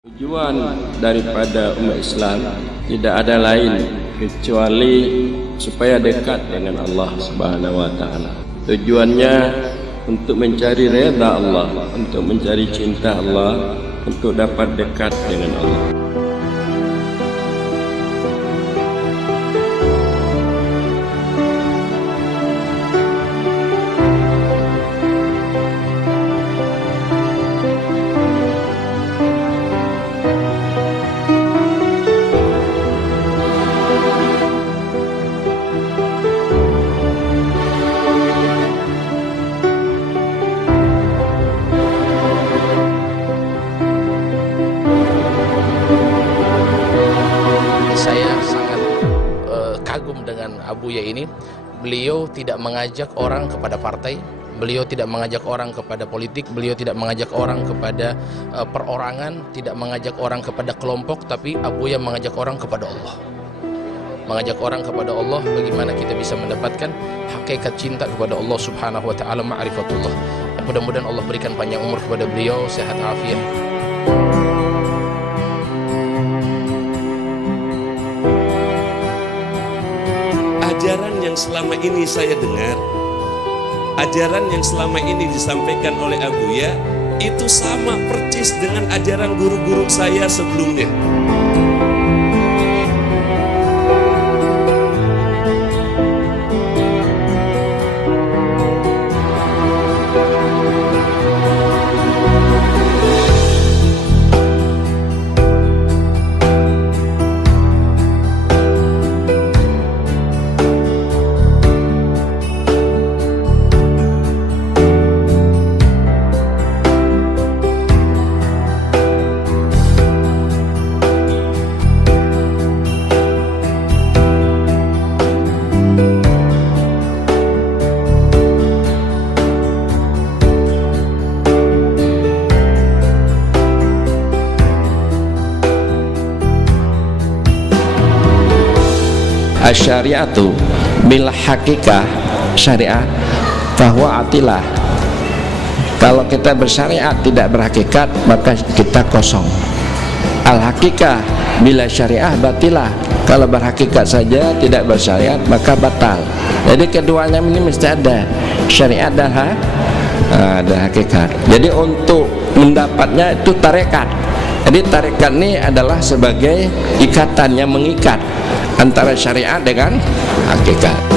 Tujuan daripada umat Islam tidak ada lain kecuali supaya dekat dengan Allah Subhanahu wa taala. Tujuannya untuk mencari redha Allah, untuk mencari cinta Allah, untuk dapat dekat dengan Allah. Saya sangat kagum dengan Abuya ini. Beliau tidak mengajak orang kepada partai, beliau tidak mengajak orang kepada politik, beliau tidak mengajak orang kepada perorangan, tidak mengajak orang kepada kelompok, tapi Abuya mengajak orang kepada Allah. Mengajak orang kepada Allah, bagaimana kita bisa mendapatkan hakikat cinta kepada Allah Subhanahu wa taala, ma'rifatullah. Mudah-mudahan Allah berikan panjang umur kepada beliau, sehat afiat. Ajaran yang selama ini saya dengar, ajaran yang selama ini disampaikan oleh Abuya itu sama persis dengan ajaran guru-guru saya sebelumnya. Syariatu bil hakikah syariat bahwa atilah. Kalau kita bersyariat tidak berhakikat maka kita kosong. Al hakikah bila syariah batilah. Kalau berhakikat saja tidak bersyariat maka batal. Jadi keduanya ini mesti ada syariat dan ada hakikat. Jadi untuk mendapatnya itu tarekat. Jadi tarekat ini adalah sebagai ikatan yang mengikat antara syariat dengan hakikat.